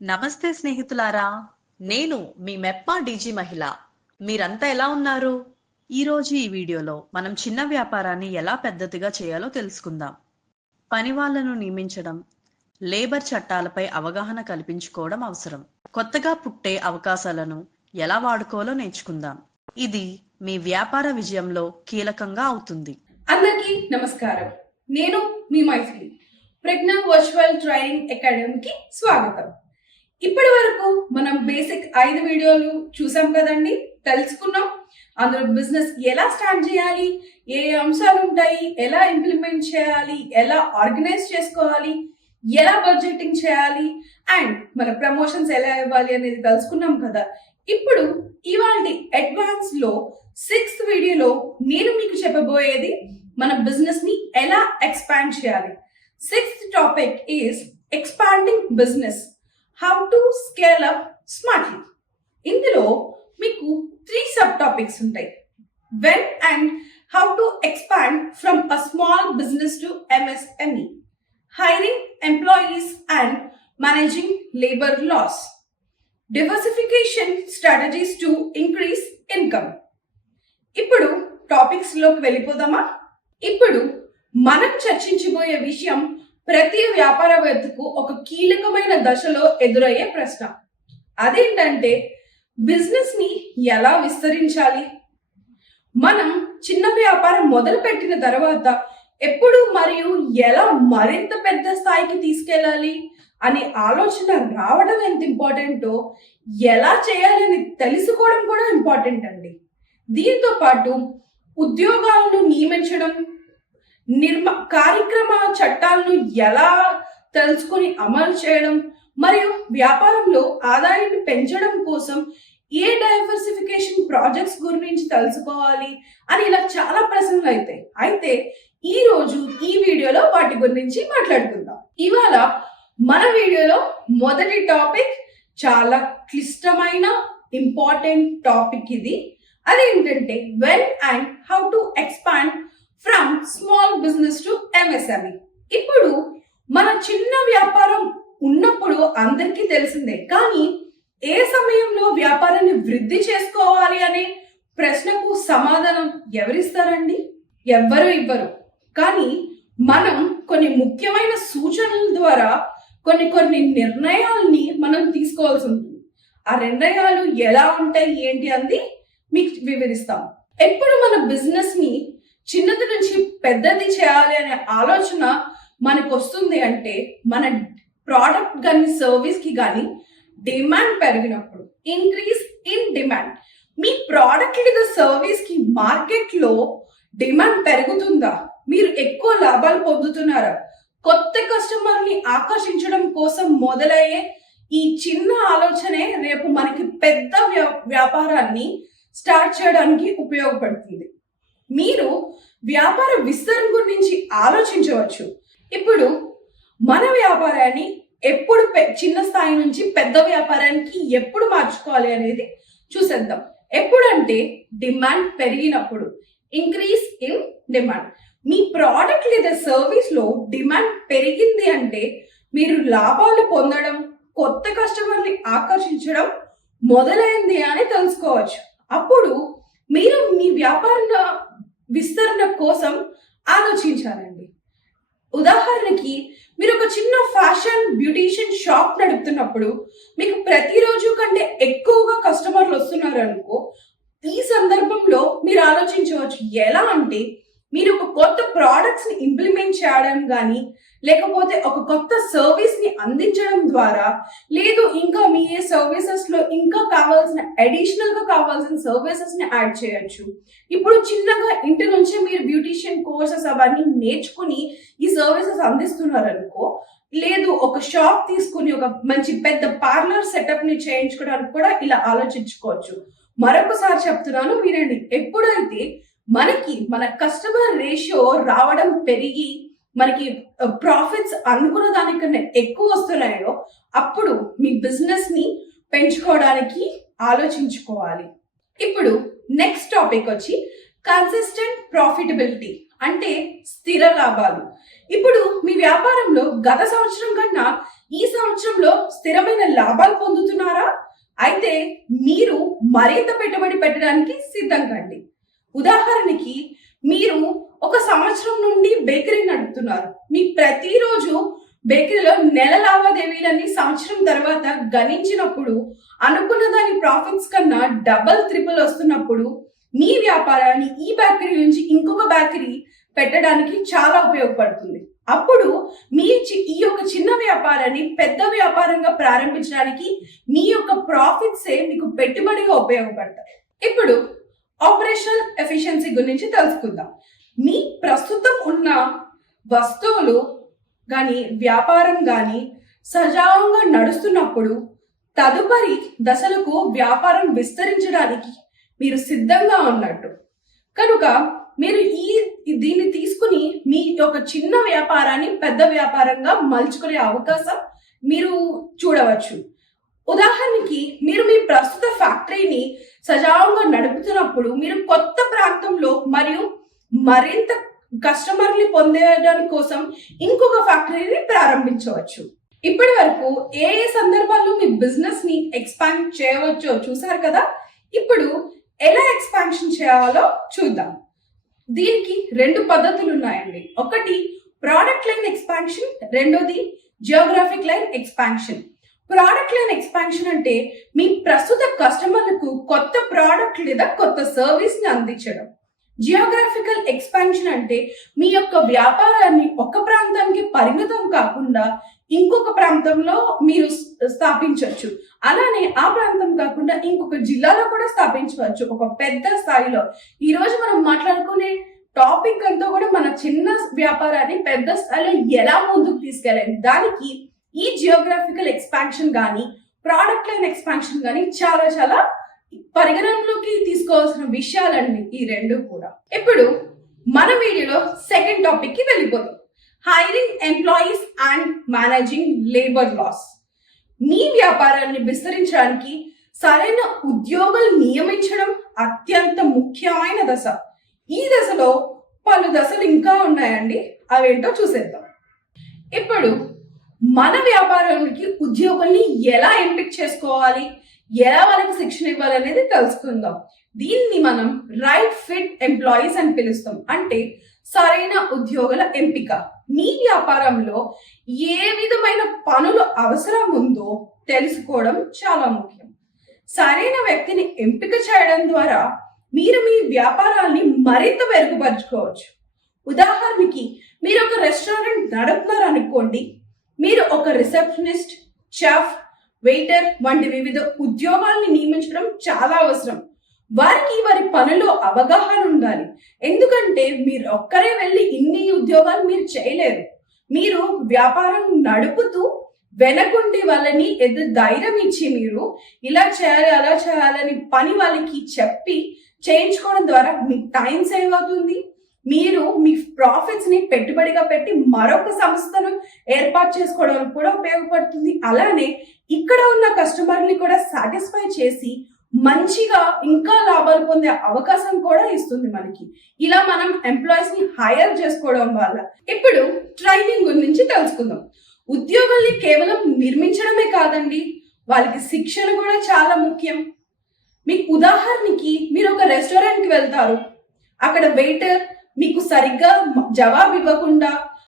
నమస్తే స్నేహితులారా, నేను మీ మెప్పా డీజీ మహిళ. మీరంతా ఎలా ఉన్నారు? ఈరోజు ఈ వీడియోలో మనం చిన్న వ్యాపారాన్ని ఎలా పెద్దదిగా చేయాలో తెలుసుకుందాం. పని వాళ్ళను నియమించడం, లేబర్ చట్టాలపై అవగాహన కల్పించుకోవడం అవసరం. కొత్తగా పుట్టే అవకాశాలను ఎలా వాడుకోవాలో నేర్చుకుందాం. ఇది మీ వ్యాపార విజయంలో కీలకంగా అవుతుంది. అందరికీ నమస్కారం. నేను మీ మైథిలి. ప్రజ్ఞ వర్చువల్ ట్రైనింగ్ అకాడమీకి స్వాగతం. ఇప్పటి వరకు మనం బేసిక్ 5 వీడియోలు చూసాం కదండి, తెలుసుకున్నాం. అందులో బిజినెస్ ఎలా స్టార్ట్ చేయాలి, ఏ అంశాలు ఉంటాయి, ఎలా ఇంప్లిమెంట్ చేయాలి, ఎలా ఆర్గనైజ్ చేసుకోవాలి, ఎలా బడ్జెటింగ్ చేయాలి అండ్ మన ప్రమోషన్స్ ఎలా ఇవ్వాలి అనేది తెలుసుకున్నాం కదా. ఇప్పుడు ఇవాళ అడ్వాన్స్ లో 6th వీడియోలో నేను మీకు చెప్పబోయేది మన బిజినెస్ ని ఎలా ఎక్స్పాండ్ చేయాలి. 6th topic is expanding business, how to scale up smartly. ఇందులో మీకు 3 సబ్ టాపిక్స్ ఉంటాయి. When and how to expand from a small business to MSME, hiring employees and managing labor loss, diversification strategies to increase income. ఇప్పుడు topics లోకి వెళ్ళిపోదామా? ఇప్పుడు మనం చర్చించబోయే విషయం ప్రతి వ్యాపారవేత్తకు ఒక కీలకమైన దశలో ఎదురయ్యే ప్రశ్న. అదేంటంటే బిజినెస్ ని ఎలా విస్తరించాలి. మనం చిన్న వ్యాపారం మొదలు పెట్టిన తర్వాత ఎప్పుడు మరియు ఎలా మరింత పెద్ద స్థాయికి తీసుకెళ్ళాలి అనే ఆలోచన రావడం ఎంత ఇంపార్టెంటో ఎలా చేయాలని తెలుసుకోవడం కూడా ఇంపార్టెంట్ అండి. దీంతో పాటు ఉద్యోగాలను నియమించడం, కార్యక్రమ చట్టాలను ఎలా తెలుసుకొని అమలు చేయడం మరియు వ్యాపారంలో ఆదాయాన్ని పెంచడం కోసం ఏ డైవర్సిఫికేషన్ ప్రాజెక్ట్స్ గురించి తెలుసుకోవాలి అని ఇలా చాలా ప్రశ్నలు అయితే ఈ రోజు ఈ వీడియోలో వాటి గురించి మాట్లాడుకుందాం. ఇవాళ మన వీడియోలో మొదటి టాపిక్ చాలా క్లిష్టమైన ఇంపార్టెంట్ టాపిక్ ఇది. అదేంటంటే when and how to expand from small business to MSME. ఇప్పుడు మన చిన్న వ్యాపారం ఉన్నప్పుడు అందరికీ తెలిసిందే, కానీ ఏ సమయంలో వ్యాపారాన్ని వృద్ధి చేసుకోవాలి అనే ప్రశ్నకు సమాధానం ఎవరిస్తారండి? ఎవ్వరు ఇవ్వరు. కానీ మనం కొన్ని ముఖ్యమైన సూచనల ద్వారా కొన్ని నిర్ణయాల్ని మనం తీసుకోవాల్సి ఉంటుంది. ఆ నిర్ణయాలు ఎలా ఉంటాయి ఏంటి అంది మీకు వివరిస్తాం. ఎప్పుడు మన బిజినెస్ ని చిన్నది నుంచి పెద్దది చేయాలి అనే ఆలోచన మనకు వస్తుంది అంటే మన ప్రోడక్ట్ కానీ సర్వీస్ కి కానీ డిమాండ్ పెరిగినప్పుడు. Increase in demand. Me product లేదా సర్వీస్ కి మార్కెట్ లో డిమాండ్ పెరుగుతుందా? మీరు ఎక్కువ లాభాలు పొందుతున్నారా? కొత్త కస్టమర్ని ఆకర్షించడం కోసం మొదలయ్యే ఈ చిన్న ఆలోచనే రేపు మనకి పెద్ద వ్యాపారాన్ని స్టార్ట్ చేయడానికి ఉపయోగపడుతుంది. మీరు వ్యాపార విస్తరణ గురించి ఆలోచించవచ్చు. ఇప్పుడు మన వ్యాపారాన్ని ఎప్పుడు చిన్న స్థాయి నుంచి పెద్ద వ్యాపారానికి ఎప్పుడు మార్చుకోవాలి అనేది చూసేద్దాం. ఎప్పుడంటే డిమాండ్ పెరిగినప్పుడు. Increase in demand. Me product లేదా సర్వీస్ లో డిమాండ్ పెరిగింది అంటే మీరు లాభాలు పొందడం, కొత్త కస్టమర్ని ఆకర్షించడం మొదలైంది అని తెలుసుకోవచ్చు. అప్పుడు మీరు మీ వ్యాపార విస్తరణ కోసం ఆలోచించాలండి. ఉదాహరణకి మీరు ఒక చిన్న ఫ్యాషన్ బ్యూటీషియన్ షాప్ నడుపుతున్నప్పుడు మీకు ప్రతిరోజు కంటే ఎక్కువగా కస్టమర్లు వస్తున్నారు అనుకో, ఈ సందర్భంలో మీరు ఆలోచించవచ్చు. ఎలా అంటే మీరు ఒక కొత్త ప్రోడక్ట్స్ ని ఇంప్లిమెంట్ చేయడం కానీ, లేకపోతే ఒక కొత్త సర్వీస్ ని అందించడం ద్వారా, లేదు ఇంకా మీ సర్వీసెస్ లో ఇంకా అడిషనల్ గా కావాల్సిన సర్వీసెస్ ని యాడ్ చేయొచ్చు. ఇప్పుడు చిన్నగా ఇంటి నుంచి మీరు బ్యూటీషియన్ కోర్సెస్ అవన్నీ నేర్చుకుని ఈ సర్వీసెస్ అందిస్తున్నారు అనుకో, లేదు ఒక షాప్ తీసుకుని ఒక మంచి పెద్ద పార్లర్ సెటప్ ని చేయించుకోవడానికి కూడా ఇలా ఆలోచించుకోవచ్చు. మరొకసారి చెప్తున్నాను వినండి. ఎప్పుడైతే మనకి మన కస్టమర్ రేషియో రావడం పెరిగి మనకి ప్రాఫిట్స్ అనుకున్న దానికన్నా ఎక్కువ వస్తున్నాయో అప్పుడు మీ బిజినెస్ ని పెంచుకోవడానికి ఆలోచించుకోవాలి. ఇప్పుడు నెక్స్ట్ టాపిక్ వచ్చి కన్సిస్టెంట్ ప్రాఫిటబిలిటీ అంటే స్థిర లాభాలు. ఇప్పుడు మీ వ్యాపారంలో గత సంవత్సరం కన్నా ఈ సంవత్సరంలో స్థిరమైన లాభాలు పొందుతున్నారా? అయితే మీరు మరింత పెట్టుబడి పెట్టడానికి సిద్ధం కండి. ఉదాహరణకి మీరు ఒక సంవత్సరం నుండి బేకరీ నడుపుతున్నారు. మీ ప్రతిరోజు బేకరీలో నెల లావాదేవీలన్నీ సంవత్సరం తర్వాత గణించినప్పుడు అనుకున్న దాని ప్రాఫిట్స్ కన్నా డబల్ ట్రిపుల్ వస్తున్నప్పుడు మీ వ్యాపారాన్ని ఈ బేకరీ నుంచి ఇంకొక బేకరీ పెట్టడానికి చాలా ఉపయోగపడుతుంది. అప్పుడు ఈ యొక్క చిన్న వ్యాపారాన్ని పెద్ద వ్యాపారంగా ప్రారంభించడానికి మీ యొక్క ప్రాఫిట్సే మీకు పెట్టుబడిగా ఉపయోగపడతాయి. ఇప్పుడు ఆపరేషనల్ ఎఫిషియన్సీ గురించి తెలుసుకుందాం. మీ ప్రస్తుతం ఉన్న వస్తువులు కానీ వ్యాపారం కానీ సజావుగా నడుస్తున్నప్పుడు తదుపరి దశలకు వ్యాపారం విస్తరించడానికి మీరు సిద్ధంగా ఉన్నట్టు. కనుక మీరు దీన్ని తీసుకుని మీ యొక్క చిన్న వ్యాపారాన్ని పెద్ద వ్యాపారంగా మలుచుకునే అవకాశం మీరు చూడవచ్చు. ఉదాహరణకి మీరు మీ ప్రస్తుత ఫ్యాక్టరీని సజావుగా నడుపుతున్నప్పుడు మీరు కొత్త ప్రాంతంలో మరియు మరింత కస్టమర్ని పొందడానికి కోసం ఇంకొక ఫ్యాక్టరీని ప్రారంభించవచ్చు. ఇప్పటి వరకు ఏ సందర్భాల్లో మీ బిజినెస్ ని ఎక్స్పాండ్ చేయవచ్చో చూసారు కదా. ఇప్పుడు ఎలా ఎక్స్పాన్షన్ చేయాలో చూద్దాం. దీనికి 2 పద్ధతులు ఉన్నాయండి. ఒకటి ప్రోడక్ట్ లైన్ ఎక్స్పాన్షన్, రెండోది Geographic line expansion. Product line expansion అంటే మీ ప్రస్తుత కస్టమర్లకు కొత్త ప్రోడక్ట్ లేదా కొత్త సర్వీస్ ని అందించడం. జియోగ్రాఫికల్ ఎక్స్పాన్షన్ అంటే మీ యొక్క వ్యాపారాన్ని ఒక ప్రాంతానికి పరిమితం కాకుండా ఇంకొక ప్రాంతంలో మీరు స్థాపించవచ్చు. అలానే ఆ ప్రాంతం కాకుండా ఇంకొక జిల్లాలో కూడా స్థాపించవచ్చు, ఒక పెద్ద స్థాయిలో. ఈ రోజు మనం మాట్లాడుకునే టాపిక్ అంతా కూడా మన చిన్న వ్యాపారాన్ని పెద్ద స్థాయిలో ఎలా ముందుకు తీసుకెళ్ళాలి, దానికి ఈ జియోగ్రాఫికల్ ఎక్స్పాన్షన్ కానీ ప్రోడక్ట్ లైన్ ఎక్స్పాన్షన్ కానీ చాలా చాలా పరిగణనలోకి తీసుకోవాల్సిన విషయాలండి ఈ 2 కూడా. ఇప్పుడు మన వీడియోలో సెకండ్ టాపిక్ కి వెళ్ళిపోతాం. Hiring employees and managing labour laws. మీ వ్యాపారాన్ని విస్తరించడానికి సరైన ఉద్యోగులు నియమించడం అత్యంత ముఖ్యమైన దశ. ఈ దశలో పలు దశలు ఇంకా ఉన్నాయండి, అవేంటో చూసేద్దాం. ఇప్పుడు మన వ్యాపారానికి ఉద్యోగుల్ని ఎలా ఎంపిక చేసుకోవాలి, ఎలా వాళ్ళకి శిక్షణ ఇవ్వాలనేది తెలుసుకుందాం. దీన్ని మనం రైట్ ఫిట్ ఎంప్లాయీస్ అని పిలుస్తాం. అంటే సరైన ఉద్యోగుల ఎంపిక. మీ వ్యాపారంలో ఏ విధమైన పనులు అవసరం ఉందో తెలుసుకోవడం చాలా ముఖ్యం. సరైన వ్యక్తిని ఎంపిక చేయడం ద్వారా మీరు మీ వ్యాపారాన్ని మరింత మెరుగుపరుచుకోవచ్చు. ఉదాహరణకి మీరు ఒక రెస్టారెంట్ నడుపుతున్నారు అనుకోండి. మీరు ఒక రిసెప్షనిస్ట్, చెఫ్, వెయిటర్ వంటి వివిధ ఉద్యోగాల్ని నియమించడం చాలా అవసరం. వారికి వారి పనిలో అవగాహన ఉండాలి. ఎందుకంటే మీరు ఒక్కరే వెళ్ళి ఇన్ని ఉద్యోగాలు మీరు చేయలేరు. మీరు వ్యాపారం నడుపుతూ వెనకుండి వాళ్ళని ధైర్యం ఇచ్చి మీరు ఇలా చేయాలి అలా చేయాలని పని వాళ్ళకి చెప్పి చేయించుకోవడం ద్వారా మీ టైం సేవ్ అవుతుంది. మీరు మీ ప్రాఫిట్స్ ని పెట్టుబడిగా పెట్టి మరొక సంస్థను ఏర్పాటు చేసుకోవడానికి కూడా ఉపయోగపడుతుంది. అలానే ఇక్కడ ఉన్న కస్టమర్ని కూడా సాటిస్ఫై చేసి మంచిగా ఇంకా లాభాలు పొందే అవకాశం కూడా ఇస్తుంది మనకి. ఇలా మనం ఎంప్లాయీస్ ని హైర్ చేసుకోవడం వల్ల. ఇప్పుడు ట్రైనింగ్ గురించి తెలుసుకుందాం. ఉద్యోగుల్ని కేవలం నిర్మించడమే కాదండి, వాళ్ళకి శిక్షణ కూడా చాలా ముఖ్యం. మీకు ఉదాహరణకి మీరు ఒక రెస్టారెంట్కి వెళ్తారు. అక్కడ వెయిటర్ మీకు సరిగ్గా జవాబు ఇవ్వకుండా